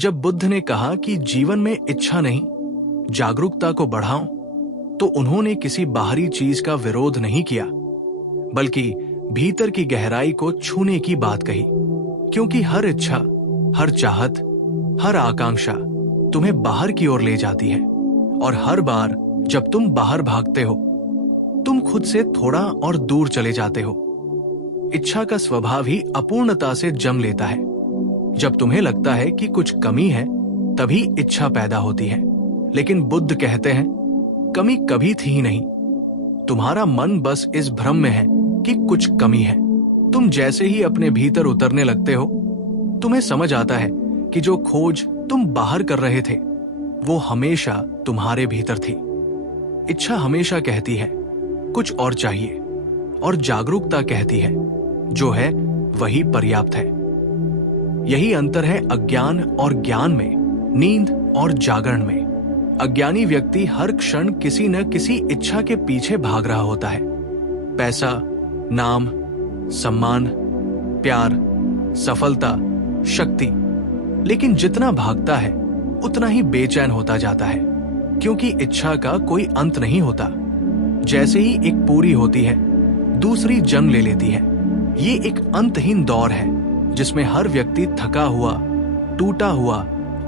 जब बुद्ध ने कहा कि जीवन में इच्छा नहीं, जागरूकता को बढ़ाओ, तो उन्होंने किसी बाहरी चीज का विरोध नहीं किया, बल्कि भीतर की गहराई को छूने की बात कही। क्योंकि हर इच्छा, हर चाहत, हर आकांक्षा तुम्हें बाहर की ओर ले जाती है, और हर बार जब तुम बाहर भागते हो, तुम खुद से थोड़ा और दूर चले जाते हो। इच्छा का स्वभाव ही अपूर्णता से जम लेता है। जब तुम्हें लगता है कि कुछ कमी है, तभी इच्छा पैदा होती है। लेकिन बुद्ध कहते हैं, कमी कभी थी ही नहीं। तुम्हारा मन बस इस भ्रम में है कि कुछ कमी है। तुम जैसे ही अपने भीतर उतरने लगते हो, तुम्हें समझ आता है कि जो खोज तुम बाहर कर रहे थे, वो हमेशा तुम्हारे भीतर थी। इच्छा हमेशा कहती है कुछ और चाहिए, और जागरूकता कहती है जो है वही पर्याप्त है। यही अंतर है अज्ञान और ज्ञान में, नींद और जागरण में। अज्ञानी व्यक्ति हर क्षण किसी न किसी इच्छा के पीछे भाग रहा होता है। पैसा, नाम, सम्मान, प्यार, सफलता, शक्ति। लेकिन जितना भागता है उतना ही बेचैन होता जाता है, क्योंकि इच्छा का कोई अंत नहीं होता। जैसे ही एक पूरी होती है, दूसरी जन्म ले लेती है। ये एक अंतहीन दौर है जिसमें हर व्यक्ति थका हुआ, टूटा हुआ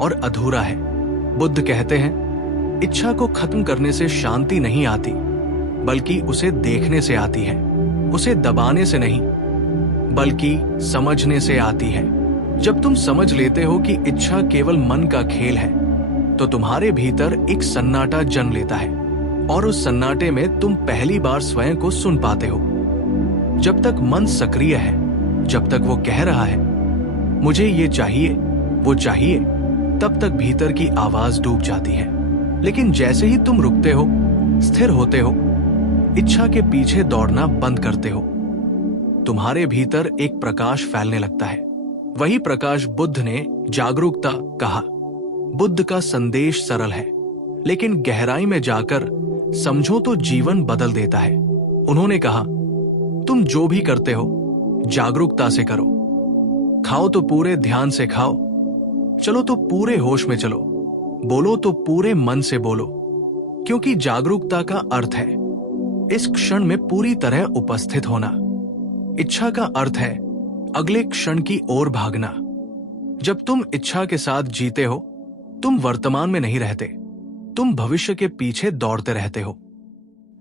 और अधूरा है। बुद्ध कहते हैं, इच्छा को खत्म करने से शांति नहीं आती, बल्कि उसे देखने से आती है। उसे दबाने से नहीं, बल्कि समझने से आती है। जब तुम समझ लेते हो कि इच्छा केवल मन का खेल है, तो तुम्हारे भीतर एक सन्नाटा जन्म लेता है, और उस सन्नाटे में तुम पहली बार स्वयं को सुन पाते हो। जब तक मन सक्रिय है, जब तक वो कह रहा है मुझे ये चाहिए, वो चाहिए, तब तक भीतर की आवाज डूब जाती है। लेकिन जैसे ही तुम रुकते हो, स्थिर होते हो, इच्छा के पीछे दौड़ना बंद करते हो, तुम्हारे भीतर एक प्रकाश फैलने लगता है। वही प्रकाश बुद्ध ने जागरूकता कहा। बुद्ध का संदेश सरल है, लेकिन गहराई में जाकर समझो तो जीवन बदल देता है। उन्होंने कहा, तुम जो भी करते हो जागरूकता से करो। खाओ तो पूरे ध्यान से खाओ, चलो तो पूरे होश में चलो, बोलो तो पूरे मन से बोलो। क्योंकि जागरूकता का अर्थ है इस क्षण में पूरी तरह उपस्थित होना। इच्छा का अर्थ है अगले क्षण की ओर भागना। जब तुम इच्छा के साथ जीते हो, तुम वर्तमान में नहीं रहते, तुम भविष्य के पीछे दौड़ते रहते हो।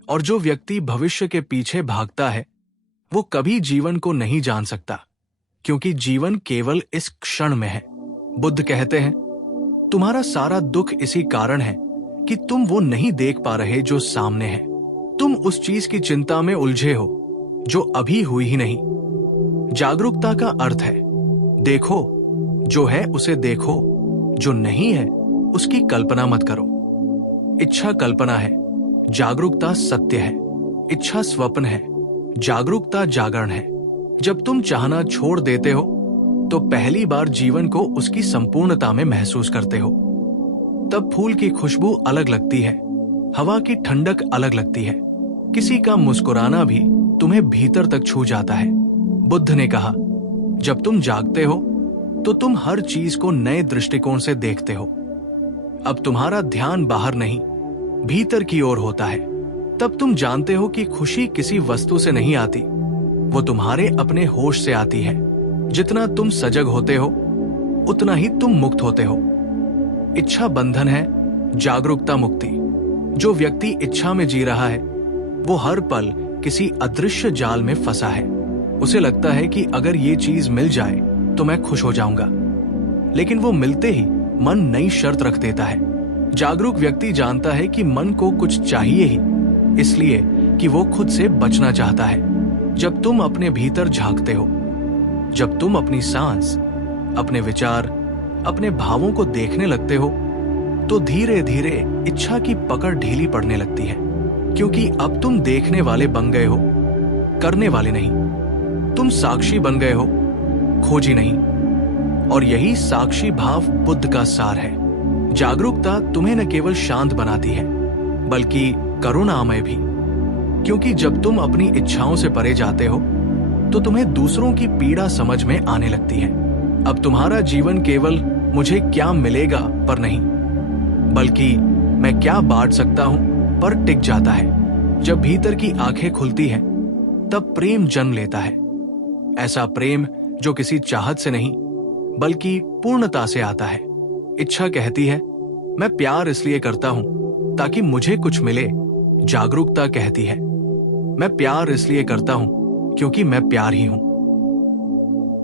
और जो व्यक्ति भविष्य के पीछे भागता है, वो कभी जीवन को नहीं जान सकता, क्योंकि जीवन केवल इस क्षण में है। बुद्ध कहते हैं, तुम्हारा सारा दुख इसी कारण है कि तुम वो नहीं देख पा रहे जो सामने है। तुम उस चीज की चिंता में उलझे हो जो अभी हुई ही नहीं। जागरूकता का अर्थ है देखो, जो है उसे देखो, जो नहीं है उसकी कल्पना मत करो। इच्छा कल्पना है, जागरूकता सत्य है। इच्छा स्वप्न है, जागरूकता जागरण है। जब तुम चाहना छोड़ देते हो, तो पहली बार जीवन को उसकी संपूर्णता में महसूस करते हो। तब फूल की खुशबू अलग लगती है, हवा की ठंडक अलग लगती है, किसी का मुस्कुराना भी तुम्हें भीतर तक छू जाता है। बुद्ध ने कहा, जब तुम जागते हो तो तुम हर चीज को नए दृष्टिकोण से देखते हो। अब तुम्हारा ध्यान बाहर नहीं, भीतर की ओर होता है। तब तुम जानते हो कि खुशी किसी वस्तु से नहीं आती, वो तुम्हारे अपने होश से आती है। जितना तुम सजग होते हो, उतना ही तुम मुक्त होते हो। इच्छा बंधन है, जागरूकता मुक्ति। जो व्यक्ति इच्छा में जी रहा है, वो हर पल किसी अदृश्य जाल में फंसा है। उसे लगता है कि अगर ये चीज मिल जाए तो मैं खुश हो जाऊंगा, लेकिन वो मिलते ही मन नई शर्त रख देता है। जागरूक व्यक्ति जानता है कि मन को कुछ चाहिए ही, इसलिए कि वो खुद से बचना चाहता है। जब तुम अपने भीतर झांकते हो, जब तुम अपनी सांस, अपने विचार, अपने भावों को देखने लगते हो, तो धीरे धीरे इच्छा की पकड़ ढीली पड़ने लगती है। क्योंकि अब तुम देखने वाले बन गए हो, करने वाले नहीं। तुम साक्षी बन गए हो, खोजी नहीं। और यही साक्षी भाव बुद्ध का सार है। जागरूकता तुम्हें न केवल शांत बनाती है, बल्कि करुणामय भी। क्योंकि जब तुम अपनी इच्छाओं से परे जाते हो, तो तुम्हें दूसरों की पीड़ा समझ में आने लगती है। अब तुम्हारा जीवन केवल मुझे क्या मिलेगा पर नहीं, बल्कि मैं क्या बांट सकता हूं पर टिक जाता है। जब भीतर की आंखें खुलती हैं, तब प्रेम जन्म लेता है। ऐसा प्रेम जो किसी चाहत से नहीं बल्कि पूर्णता से आता है। इच्छा कहती है मैं प्यार इसलिए करता हूं ताकि मुझे कुछ मिले। जागरूकता कहती है मैं प्यार इसलिए करता हूं क्योंकि मैं प्यार ही हूं।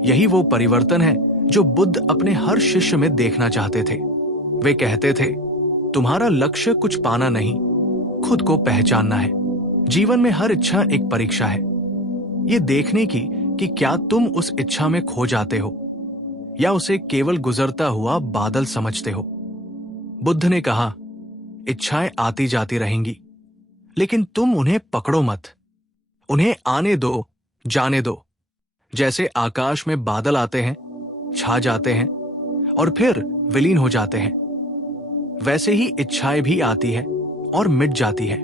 यही वो परिवर्तन है जो बुद्ध अपने हर शिष्य में देखना चाहते थे। वे कहते थे तुम्हारा लक्ष्य कुछ पाना नहीं, खुद को पहचानना है। जीवन में हर इच्छा एक परीक्षा है, ये देखने की कि क्या तुम उस इच्छा में खो जाते हो या उसे केवल गुजरता हुआ बादल समझते हो। बुद्ध ने कहा इच्छाएं आती जाती रहेंगी, लेकिन तुम उन्हें पकड़ो मत। उन्हें आने दो, जाने दो। जैसे आकाश में बादल आते हैं, छा जाते हैं और फिर विलीन हो जाते हैं, वैसे ही इच्छाएं भी आती है और मिट जाती है।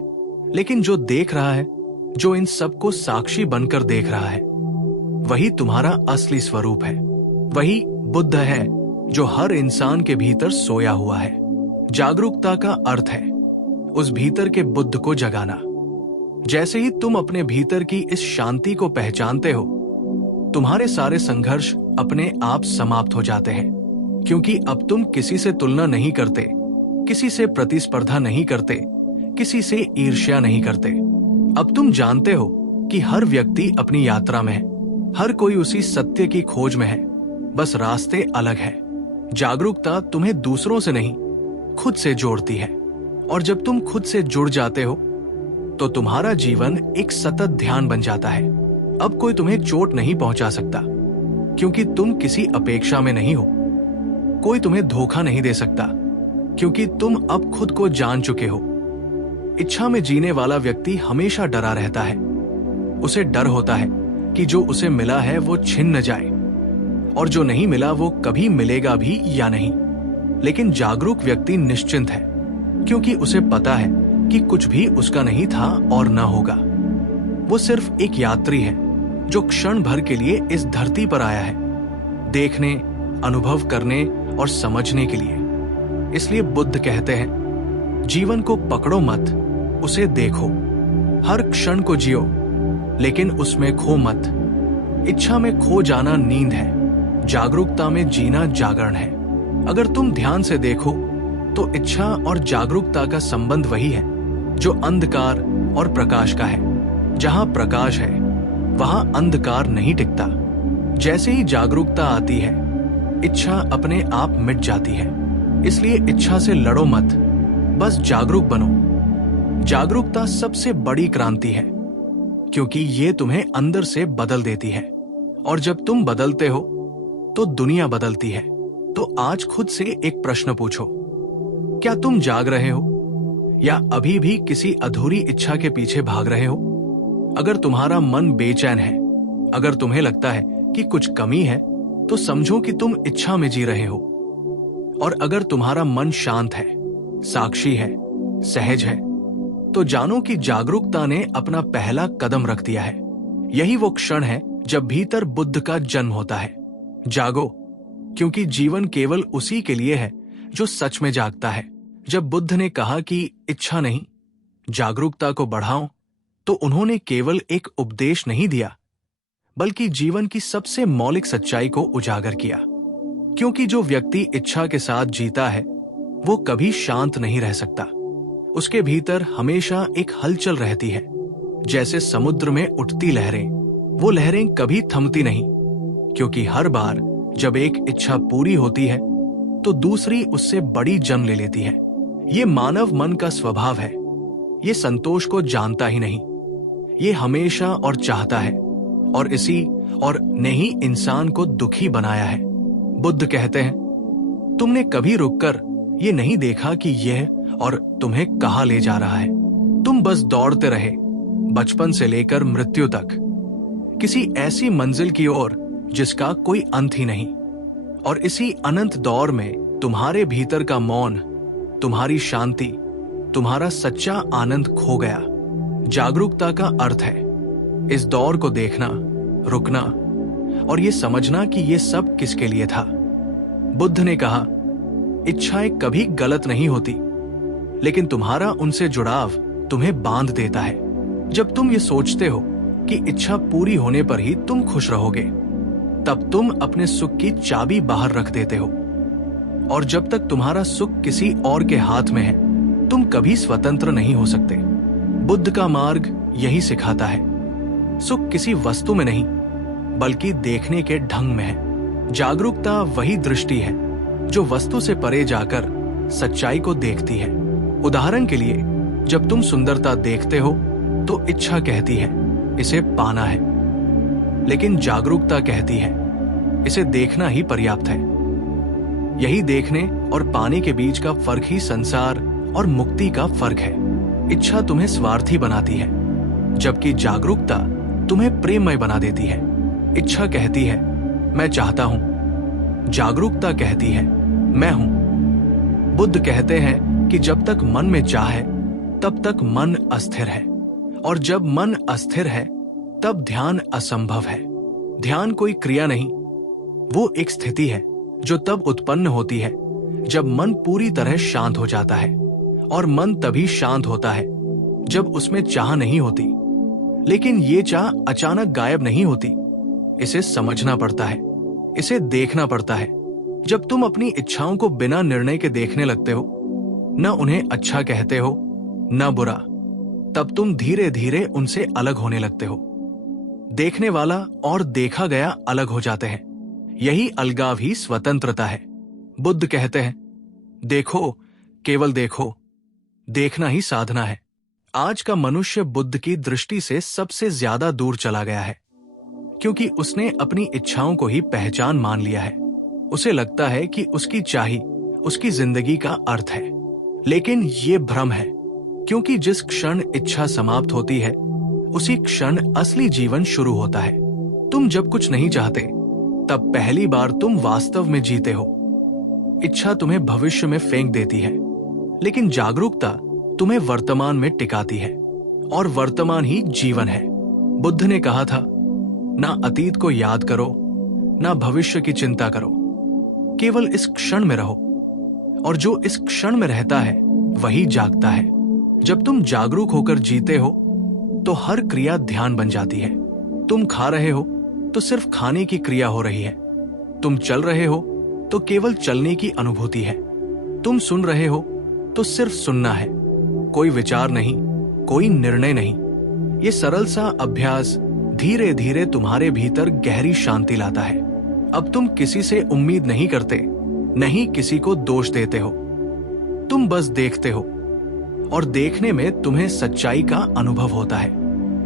लेकिन जो देख रहा है, जो इन सबको साक्षी बनकर देख रहा है, वही तुम्हारा असली स्वरूप है। वही बुद्ध है जो हर इंसान के भीतर सोया हुआ है। जागरूकता का अर्थ है उस भीतर के बुद्ध को जगाना। जैसे ही तुम अपने भीतर की इस शांति को पहचानते हो, तुम्हारे सारे संघर्ष अपने आप समाप्त हो जाते हैं, क्योंकि अब तुम किसी से तुलना नहीं करते, किसी से प्रतिस्पर्धा नहीं करते, किसी से ईर्ष्या नहीं करते। अब तुम जानते हो कि हर व्यक्ति अपनी यात्रा में है, हर कोई उसी सत्य की खोज में है, बस रास्ते अलग है। जागरूकता तुम्हें दूसरों से नहीं, खुद से जोड़ती है, और जब तुम खुद से जुड़ जाते हो तो तुम्हारा जीवन एक सतत ध्यान बन जाता है। अब कोई तुम्हें चोट नहीं पहुंचा सकता, क्योंकि तुम किसी अपेक्षा में नहीं हो। कोई तुम्हें धोखा नहीं दे सकता, क्योंकि तुम अब खुद को जान चुके हो। इच्छा में जीने वाला व्यक्ति हमेशा डरा रहता है। उसे डर होता है कि जो उसे मिला है वो छिन न जाए, और जो नहीं मिला वो कभी मिलेगा भी या नहीं। लेकिन जागरूक व्यक्ति निश्चिंत है, क्योंकि उसे पता है कि कुछ भी उसका नहीं था और न होगा। वो सिर्फ एक यात्री है जो क्षण भर के लिए इस धरती पर आया है, देखने, अनुभव करने और समझने के लिए। इसलिए बुद्ध कहते हैं जीवन को पकड़ो मत, उसे देखो। हर क्षण को जियो, लेकिन उसमें खो मत। इच्छा में खो जाना नींद है, जागरूकता में जीना जागरण है। अगर तुम ध्यान से देखो तो इच्छा और जागरूकता का संबंध वही है जो अंधकार और प्रकाश का है। जहां प्रकाश है वहां अंधकार नहीं टिकता। जैसे ही जागरूकता आती है, इच्छा अपने आप मिट जाती है। इसलिए इच्छा से लड़ो मत, बस जागरूक बनो। जागरूकता सबसे बड़ी क्रांति है, क्योंकि ये तुम्हें अंदर से बदल देती है, और जब तुम बदलते हो तो दुनिया बदलती है। तो आज खुद से एक प्रश्न पूछो, क्या तुम जाग रहे हो या अभी भी किसी अधूरी इच्छा के पीछे भाग रहे हो? अगर तुम्हारा मन बेचैन है, अगर तुम्हें लगता है कि कुछ कमी है, तो समझो कि तुम इच्छा में जी रहे हो। और अगर तुम्हारा मन शांत है, साक्षी है, सहज है, तो जानो कि जागरूकता ने अपना पहला कदम रख दिया है। यही वो क्षण है जब भीतर बुद्ध का जन्म होता है। जागो, क्योंकि जीवन केवल उसी के लिए है जो सच में जागता है। जब बुद्ध ने कहा कि इच्छा नहीं, जागरूकता को बढ़ाओ, तो उन्होंने केवल एक उपदेश नहीं दिया, बल्कि जीवन की सबसे मौलिक सच्चाई को उजागर किया। क्योंकि जो व्यक्ति इच्छा के साथ जीता है, वो कभी शांत नहीं रह सकता। उसके भीतर हमेशा एक हलचल रहती है, जैसे समुद्र में उठती लहरें। वो लहरें कभी थमती नहीं, क्योंकि हर बार जब एक इच्छा पूरी होती है तो दूसरी उससे बड़ी जन्म ले लेती है। ये मानव मन का स्वभाव है। ये संतोष को जानता ही नहीं, ये हमेशा और चाहता है, और इसी और ने ही इंसान को दुखी बनाया है। बुद्ध कहते हैं तुमने कभी रुककर ये नहीं देखा कि यह और तुम्हें कहाँ ले जा रहा है। तुम बस दौड़ते रहे, बचपन से लेकर मृत्यु तक, किसी ऐसी मंजिल की ओर जिसका कोई अंत ही नहीं। और इसी अनंत दौर में तुम्हारे भीतर का मौन, तुम्हारी शांति, तुम्हारा सच्चा आनंद खो गया। जागरूकता का अर्थ है इस दौर को देखना, रुकना और ये समझना कि ये सब किसके लिए था। बुद्ध ने कहा, इच्छाएं कभी गलत नहीं होती, लेकिन तुम्हारा उनसे जुड़ाव तुम्हें बांध देता है। जब तुम ये सोचते हो कि इच्छा पूरी होने पर ही तुम खुश रहोगे, तब तुम अपने सुख की चाबी बाहर रख देते हो। और जब तक तुम्हारा सुख किसी और के हाथ में है, तुम कभी स्वतंत्र नहीं हो सकते। बुद्ध का मार्ग यही सिखाता है। सुख किसी वस्तु में नहीं, बल्कि देखने के ढंग में है। जागरूकता वही दृष्टि है जो वस्तु से परे जाकर सच्चाई को देखती है। उदाहरण के लिए, जब तुम सुंदरता देखते हो तो इच्छा कहती है इसे पाना है, लेकिन जागरूकता कहती है इसे देखना ही पर्याप्त है। यही देखने और पाने के बीच का फर्क ही संसार और मुक्ति का फर्क है। इच्छा तुम्हें स्वार्थी बनाती है, जबकि जागरूकता तुम्हें प्रेममय बना देती है। इच्छा कहती है मैं चाहता हूं, जागरूकता कहती है मैं हूं। बुद्ध कहते हैं कि जब तक मन में चाह है, तब तक मन अस्थिर है, और जब मन अस्थिर है, तब ध्यान असंभव है। ध्यान कोई क्रिया नहीं, वो एक स्थिति है जो तब उत्पन्न होती है जब मन पूरी तरह शांत हो जाता है, और मन तभी शांत होता है जब उसमें चाह नहीं होती। लेकिन ये चाह अचानक गायब नहीं होती, इसे समझना पड़ता है, इसे देखना पड़ता है। जब तुम अपनी इच्छाओं को बिना निर्णय के देखने लगते हो, न उन्हें अच्छा कहते हो न बुरा, तब तुम धीरे धीरे उनसे अलग होने लगते हो। देखने वाला और देखा गया अलग हो जाते हैं। यही अलगाव ही स्वतंत्रता है। बुद्ध कहते हैं, देखो, केवल देखो, देखना ही साधना है। आज का मनुष्य बुद्ध की दृष्टि से सबसे ज्यादा दूर चला गया है, क्योंकि उसने अपनी इच्छाओं को ही पहचान मान लिया है। उसे लगता है कि उसकी चाही उसकी जिंदगी का अर्थ है, लेकिन ये भ्रम है, क्योंकि जिस क्षण इच्छा समाप्त होती है, उसी क्षण असली जीवन शुरू होता है। तुम जब कुछ नहीं चाहते, तब पहली बार तुम वास्तव में जीते हो। इच्छा तुम्हें भविष्य में फेंक देती है, लेकिन जागरूकता तुम्हें वर्तमान में टिकाती है, और वर्तमान ही जीवन है। बुद्ध ने कहा था, ना अतीत को याद करो, ना भविष्य की चिंता करो, केवल इस क्षण में रहो। और जो इस क्षण में रहता है वही जागता है। जब तुम जागरूक होकर जीते हो, तो हर क्रिया ध्यान बन जाती है। तुम खा रहे हो तो सिर्फ खाने की क्रिया हो रही है। तुम चल रहे हो तो केवल चलने की अनुभूति है। तुम सुन रहे हो तो सिर्फ सुनना है, कोई विचार नहीं, कोई निर्णय नहीं। ये सरल सा अभ्यास धीरे धीरे तुम्हारे भीतर गहरी शांति लाता है। अब तुम किसी से उम्मीद नहीं करते, नहीं किसी को दोष देते हो। तुम बस देखते हो, और देखने में तुम्हें सच्चाई का अनुभव होता है।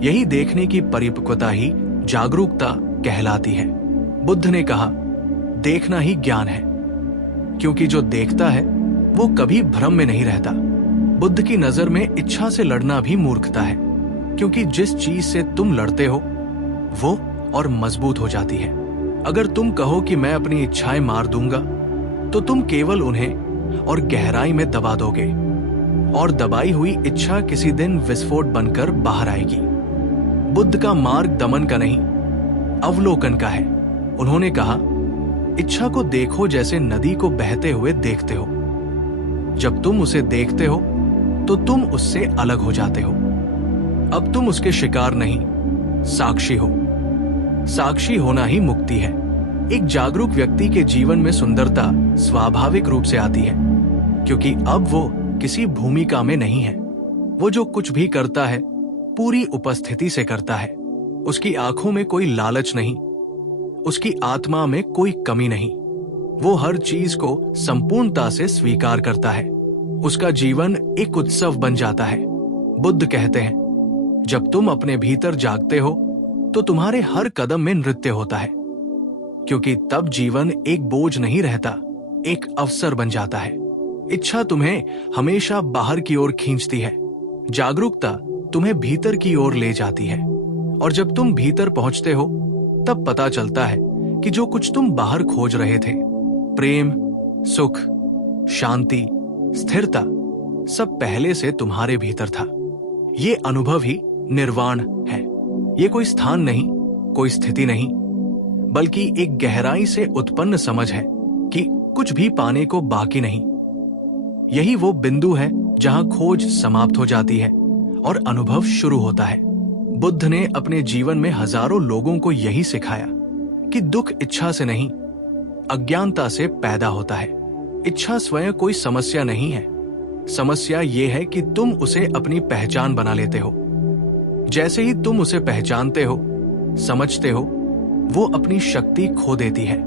यही देखने की परिपक्वता ही जागरूकता कहलाती है। बुद्ध ने कहा, देखना ही ज्ञान है, क्योंकि जो देखता है वो कभी भ्रम में नहीं रहता। बुद्ध की नजर में इच्छा से लड़ना भी मूर्खता है, क्योंकि जिस चीज से तुम लड़ते हो वो और मजबूत हो जाती है। अगर तुम कहो कि मैं अपनी इच्छाएं मार दूंगा, तो तुम केवल उन्हें और गहराई में दबा दोगे, और दबाई हुई इच्छा किसी दिन विस्फोट बनकर बाहर आएगी। बुद्ध का मार्ग दमन का नहीं, अवलोकन का है। उन्होंने कहा, इच्छा को देखो जैसे नदी को बहते हुए देखते हो। जब तुम उसे देखते हो तो तुम उससे अलग हो जाते हो। अब तुम उसके शिकार नहीं, साक्षी हो। साक्षी होना ही मुक्ति है। एक जागरूक व्यक्ति के जीवन में सुंदरता स्वाभाविक रूप से आती है, क्योंकि अब वो किसी भूमिका में नहीं है। वो जो कुछ भी करता है पूरी उपस्थिति से करता है। उसकी आंखों में कोई लालच नहीं, उसकी आत्मा में कोई कमी नहीं। वो हर चीज को संपूर्णता से स्वीकार करता है। उसका जीवन एक उत्सव बन जाता है। बुद्ध कहते हैं, जब तुम अपने भीतर जागते हो तो तुम्हारे हर कदम में नृत्य होता है, क्योंकि तब जीवन एक बोझ नहीं रहता, एक अवसर बन जाता है। इच्छा तुम्हें हमेशा बाहर की ओर खींचती है, जागरूकता तुम्हें भीतर की ओर ले जाती है। और जब तुम भीतर पहुंचते हो, तब पता चलता है कि जो कुछ तुम बाहर खोज रहे थे, प्रेम, सुख, शांति, स्थिरता, सब पहले से तुम्हारे भीतर था। ये अनुभव ही निर्वाण है। ये कोई स्थान नहीं, कोई स्थिति नहीं, बल्कि एक गहराई से उत्पन्न समझ है कि कुछ भी पाने को बाकी नहीं। यही वो बिंदु है जहां खोज समाप्त हो जाती है और अनुभव शुरू होता है। बुद्ध ने अपने जीवन में हजारों लोगों को यही सिखाया कि दुख इच्छा से नहीं, अज्ञानता से पैदा होता है। इच्छा स्वयं कोई समस्या नहीं है। समस्या ये है कि तुम उसे अपनी पहचान बना लेते हो। जैसे ही तुम उसे पहचानते हो, समझते हो, वो अपनी शक्ति खो देती है।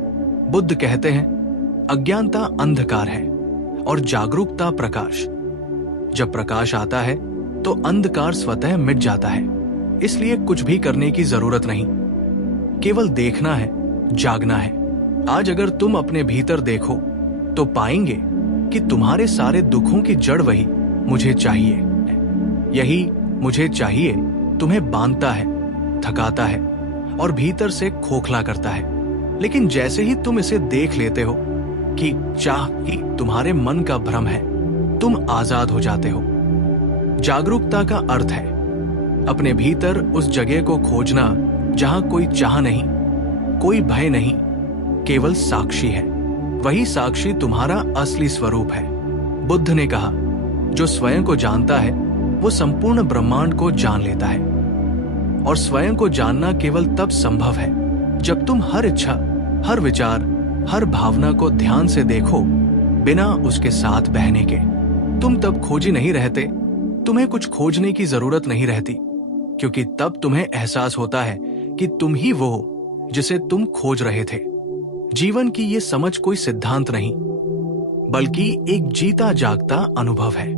बुद्ध कहते हैं, अज्ञानता अंधकार है और जागरूकता प्रकाश। जब प्रकाश आता है तो अंधकार स्वतः मिट जाता है। इसलिए कुछ भी करने की जरूरत नहीं, केवल देखना है, जागना है। आज अगर तुम अपने भीतर देखो तो पाएंगे कि तुम्हारे सारे दुखों की जड़ वही मुझे चाहिए है। यही मुझे चाहिए तुम्हें बांधता है, थकाता है और भीतर से खोखला करता है। लेकिन जैसे ही तुम इसे देख लेते हो कि चाह ही तुम्हारे मन का भ्रम है, तुम आजाद हो जाते हो। जागरूकता का अर्थ है अपने भीतर उस जगह को खोजना जहां कोई चाह नहीं, कोई भय नहीं, केवल साक्षी है। वही साक्षी तुम्हारा असली स्वरूप है। बुद्ध ने कहा, जो स्वयं को जानता है वो संपूर्ण ब्रह्मांड को जान लेता है। और स्वयं को जानना केवल तब संभव है जब तुम हर इच्छा, हर विचार, हर भावना को ध्यान से देखो, बिना उसके साथ बहने के। तुम तब खोजी नहीं रहते, तुम्हें कुछ खोजने की जरूरत नहीं रहती, क्योंकि तब तुम्हें एहसास होता है कि तुम ही वो हो जिसे तुम खोज रहे थे। जीवन की ये समझ कोई सिद्धांत नहीं, बल्कि एक जीता जागता अनुभव है।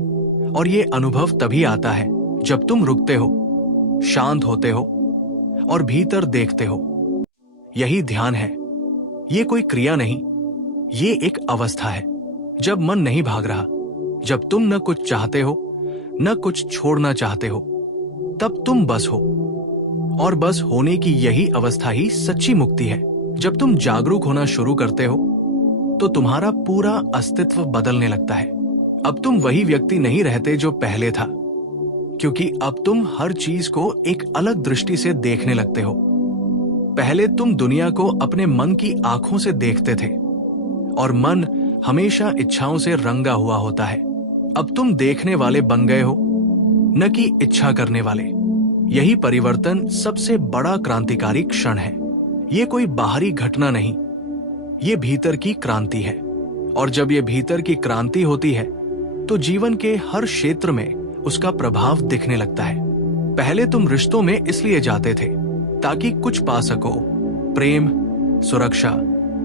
और ये अनुभव तभी आता है जब तुम रुकते हो, शांत होते हो और भीतर देखते हो। यही ध्यान है। ये कोई क्रिया नहीं, ये एक अवस्था है। जब मन नहीं भाग रहा, जब तुम न कुछ चाहते हो, न कुछ छोड़ना चाहते हो, तब तुम बस हो। और बस होने की यही अवस्था ही सच्ची मुक्ति है। जब तुम जागरूक होना शुरू करते हो तो तुम्हारा पूरा अस्तित्व बदलने लगता है। अब तुम वही व्यक्ति नहीं रहते जो पहले था, क्योंकि अब तुम हर चीज को एक अलग दृष्टि से देखने लगते हो। पहले तुम दुनिया को अपने मन की आंखों से देखते थे और मन हमेशा इच्छाओं से रंगा हुआ होता है। अब तुम देखने वाले बन गए हो, न कि इच्छा करने वाले। यही परिवर्तन सबसे बड़ा क्रांतिकारी क्षण है। ये कोई बाहरी घटना नहीं, ये भीतर की क्रांति है। और जब ये भीतर की क्रांति होती है तो जीवन के हर क्षेत्र में उसका प्रभाव दिखने लगता है। पहले तुम रिश्तों में इसलिए जाते थे ताकि कुछ पा सको, प्रेम, सुरक्षा,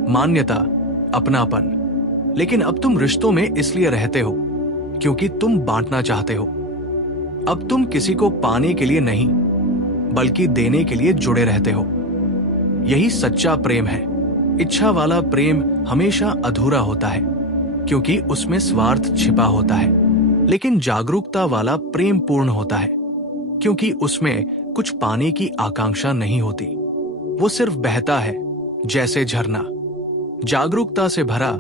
मान्यता, अपनापन। लेकिन अब तुम रिश्तों में इसलिए रहते हो क्योंकि तुम बांटना चाहते हो। अब तुम किसी को पाने के लिए नहीं, बल्कि देने के लिए जुड़े रहते हो। यही सच्चा प्रेम है। इच्छा वाला प्रेम हमेशा अधूरा होता है क्योंकि उसमें स्वार्थ छिपा होता है। लेकिन जागरूकता वाला प्रेम पूर्ण होता है क्योंकि उसमें कुछ पाने की आकांक्षा नहीं होती। वो सिर्फ बहता है जैसे झरना। जागरूकता से भरा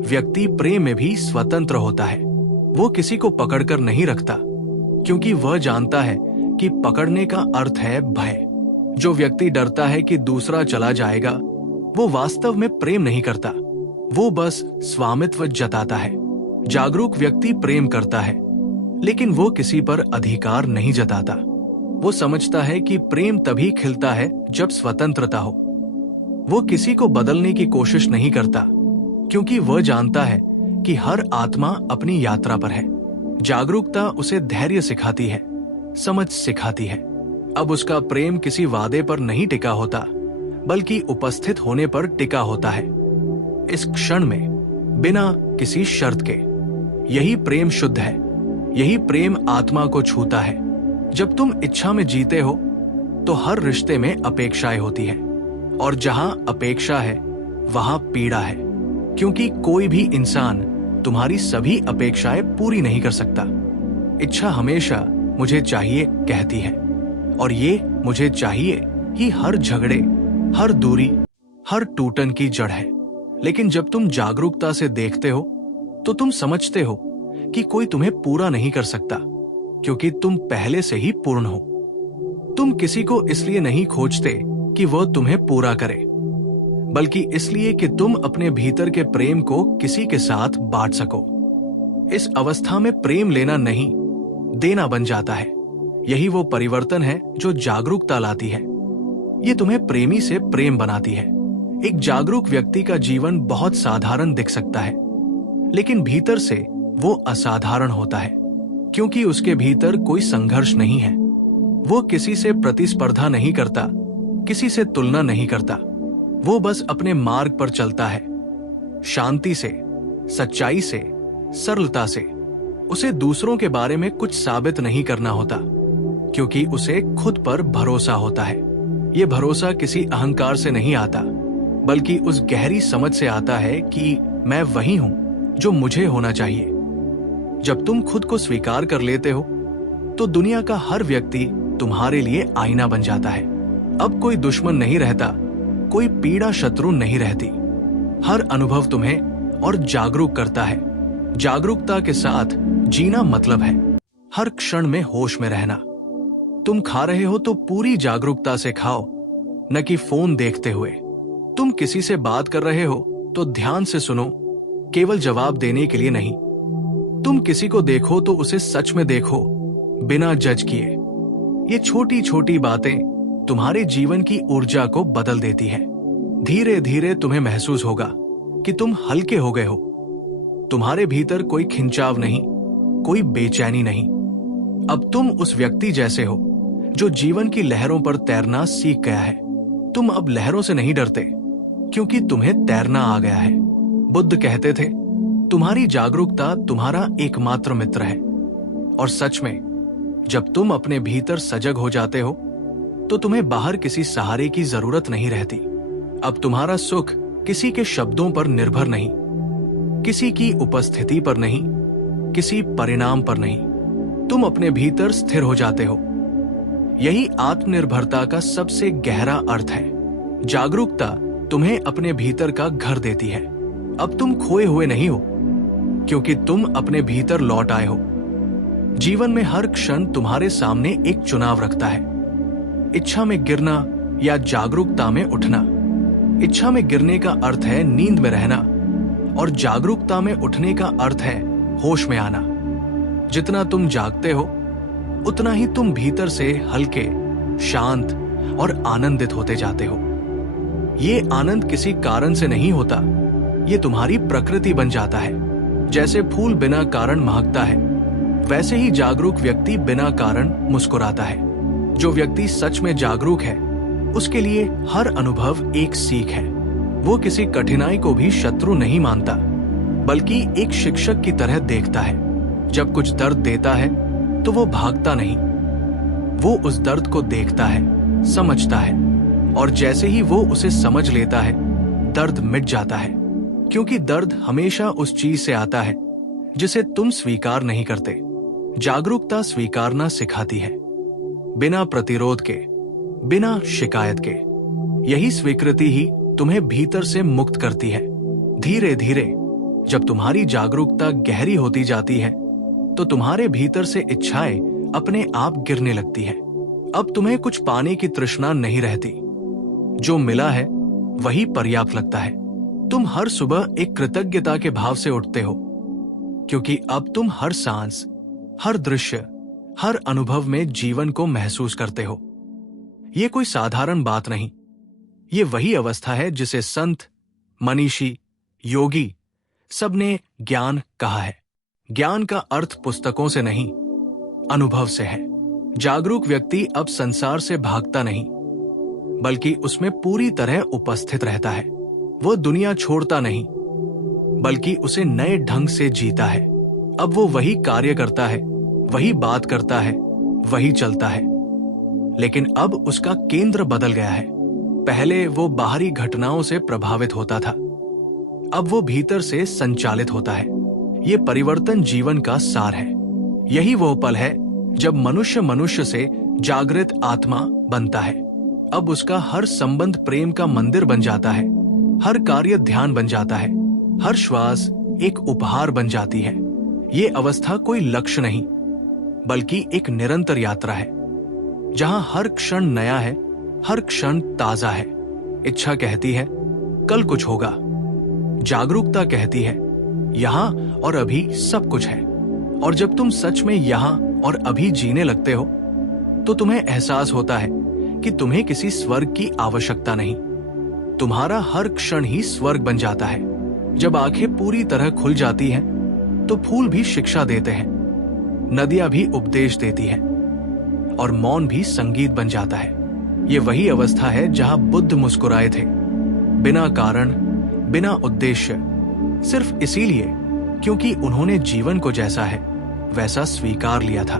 व्यक्ति प्रेम में भी स्वतंत्र होता है। वो किसी को पकड़कर नहीं रखता क्योंकि वह जानता है कि पकड़ने का अर्थ है भय। जो व्यक्ति डरता है कि दूसरा चला जाएगा, वो वास्तव में प्रेम नहीं करता, वो बस स्वामित्व जताता है। जागरूक व्यक्ति प्रेम करता है, लेकिन वो किसी पर अधिकार नहीं जताता। वो समझता है कि प्रेम तभी खिलता है जब स्वतंत्रता हो। वो किसी को बदलने की कोशिश नहीं करता क्योंकि वह जानता है कि हर आत्मा अपनी यात्रा पर है। जागरूकता उसे धैर्य सिखाती है, समझ सिखाती है। अब उसका प्रेम किसी वादे पर नहीं टिका होता, बल्कि उपस्थित होने पर टिका होता है, इस क्षण में, बिना किसी शर्त के। यही प्रेम शुद्ध है। यही प्रेम आत्मा को छूता है। जब तुम इच्छा में जीते हो तो हर रिश्ते में अपेक्षाएं होती है, और जहां अपेक्षा है वहां पीड़ा है, क्योंकि कोई भी इंसान तुम्हारी सभी अपेक्षाएं पूरी नहीं कर सकता। इच्छा हमेशा मुझे चाहिए कहती है, और ये मुझे चाहिए ही हर झगड़े, हर दूरी, हर टूटन की जड़ है। लेकिन जब तुम जागरूकता से देखते हो तो तुम समझते हो कि कोई तुम्हें पूरा नहीं कर सकता, क्योंकि तुम पहले से ही पूर्ण हो। तुम किसी को इसलिए नहीं खोजते कि वह तुम्हें पूरा करे, बल्कि इसलिए कि तुम अपने भीतर के प्रेम को किसी के साथ बांट सको। इस अवस्था में प्रेम लेना नहीं, देना बन जाता है। यही वो परिवर्तन है जो जागरूकता लाती है। ये तुम्हें प्रेमी से प्रेम बनाती है। एक जागरूक व्यक्ति का जीवन बहुत साधारण दिख सकता है, लेकिन भीतर से वो असाधारण होता है, क्योंकि उसके भीतर कोई संघर्ष नहीं है। वो किसी से प्रतिस्पर्धा नहीं करता, किसी से तुलना नहीं करता। वो बस अपने मार्ग पर चलता है, शांति से, सच्चाई से, सरलता से। उसे दूसरों के बारे में कुछ साबित नहीं करना होता, क्योंकि उसे खुद पर भरोसा होता है। ये भरोसा किसी अहंकार से नहीं आता, बल्कि उस गहरी समझ से आता है कि मैं वही हूं जो मुझे होना चाहिए। जब तुम खुद को स्वीकार कर लेते हो, तो दुनिया का हर व्यक्ति तुम्हारे लिए आईना बन जाता है। अब कोई दुश्मन नहीं रहता, कोई पीड़ा शत्रु नहीं रहती। हर अनुभव तुम्हें और जागरूक करता है। जागरूकता के साथ जीना मतलब है हर क्षण में होश में रहना। तुम खा रहे हो तो पूरी जागरूकता से खाओ, न कि फोन देखते हुए। तुम किसी से बात कर रहे हो तो ध्यान से सुनो, केवल जवाब देने के लिए नहीं। तुम किसी को देखो तो उसे सच में देखो, बिना जज किए। ये छोटी छोटी बातें तुम्हारे जीवन की ऊर्जा को बदल देती है। धीरे धीरे तुम्हें महसूस होगा कि तुम हल्के हो गए हो। तुम्हारे भीतर कोई खिंचाव नहीं, कोई बेचैनी नहीं। अब तुम उस व्यक्ति जैसे हो जो जीवन की लहरों पर तैरना सीख गया है। तुम अब लहरों से नहीं डरते, क्योंकि तुम्हें तैरना आ गया है। बुद्ध कहते थे, तुम्हारी जागरूकता तुम्हारा एकमात्र मित्र है। और सच में, जब तुम अपने भीतर सजग हो जाते हो, तो तुम्हें बाहर किसी सहारे की जरूरत नहीं रहती। अब तुम्हारा सुख किसी के शब्दों पर निर्भर नहीं, किसी की उपस्थिति पर नहीं, किसी परिणाम पर नहीं। तुम अपने भीतर स्थिर हो जाते हो। यही आत्मनिर्भरता का सबसे गहरा अर्थ है। जागरूकता तुम्हें अपने भीतर का घर देती है। अब तुम खोए हुए नहीं हो, क्योंकि तुम अपने भीतर लौट आए हो। जीवन में हर क्षण तुम्हारे सामने एक चुनाव रखता है, इच्छा में गिरना या जागरूकता में उठना। इच्छा में गिरने का अर्थ है नींद में रहना, और जागरूकता में उठने का अर्थ है होश में आना। जितना तुम जागते हो, उतना ही तुम भीतर से हल्के, शांत और आनंदित होते जाते हो। ये आनंद किसी कारण से नहीं होता, ये तुम्हारी प्रकृति बन जाता है। जैसे फूल बिना कारण महकता है, वैसे ही जागरूक व्यक्ति बिना कारण मुस्कुराता है। जो व्यक्ति सच में जागरूक है, उसके लिए हर अनुभव एक सीख है। वो किसी कठिनाई को भी शत्रु नहीं मानता, बल्कि एक शिक्षक की तरह देखता है। जब कुछ दर्द देता है, तो वो भागता नहीं, वो उस दर्द को देखता है, समझता है, और जैसे ही वो उसे समझ लेता है, दर्द मिट जाता है। क्योंकि दर्द हमेशा उस चीज से आता है जिसे तुम स्वीकार नहीं करते। जागरूकता स्वीकारना सिखाती है, बिना प्रतिरोध के, बिना शिकायत के। यही स्वीकृति ही तुम्हें भीतर से मुक्त करती है। धीरे धीरे जब तुम्हारी जागरूकता गहरी होती जाती है, तो तुम्हारे भीतर से इच्छाएं अपने आप गिरने लगती है। अब तुम्हें कुछ पाने की तृष्णा नहीं रहती। जो मिला है वही पर्याप्त लगता है। तुम हर सुबह एक कृतज्ञता के भाव से उठते हो, क्योंकि अब तुम हर सांस, हर दृश्य, हर अनुभव में जीवन को महसूस करते हो। ये कोई साधारण बात नहीं, ये वही अवस्था है जिसे संत, मनीषी, योगी सबने ज्ञान कहा है। ज्ञान का अर्थ पुस्तकों से नहीं, अनुभव से है। जागरूक व्यक्ति अब संसार से भागता नहीं, बल्कि उसमें पूरी तरह उपस्थित रहता है। वो दुनिया छोड़ता नहीं, बल्कि उसे नए ढंग से जीता है। अब वो वही कार्य करता है, वही बात करता है, वही चलता है, लेकिन अब उसका केंद्र बदल गया है। पहले वो बाहरी घटनाओं से प्रभावित होता था, अब वो भीतर से संचालित होता है। ये परिवर्तन जीवन का सार है। यही वो पल है जब मनुष्य मनुष्य से जागृत आत्मा बनता है। अब उसका हर संबंध प्रेम का मंदिर बन जाता है, हर कार्य ध्यान बन जाता है, हर श्वास एक उपहार बन जाती है। ये अवस्था कोई लक्ष्य नहीं, बल्कि एक निरंतर यात्रा है, जहां हर क्षण नया है, हर क्षण ताजा है। इच्छा कहती है, कल कुछ होगा। जागरूकता कहती है यहां और अभी सब कुछ है, और जब तुम सच में यहां और अभी जीने लगते हो तो तुम्हें एहसास होता है कि तुम्हें किसी स्वर्ग की आवश्यकता नहीं। तुम्हारा हर क्षण ही स्वर्ग बन जाता है। जब आंखें पूरी तरह खुल जाती हैं तो फूल भी शिक्षा देते हैं, नदियां भी उपदेश देती हैं और मौन भी संगीत बन जाता है। ये वही अवस्था है जहां बुद्ध मुस्कुराए थे, बिना कारण, बिना उद्देश्य, सिर्फ इसीलिए क्योंकि उन्होंने जीवन को जैसा है वैसा स्वीकार लिया था।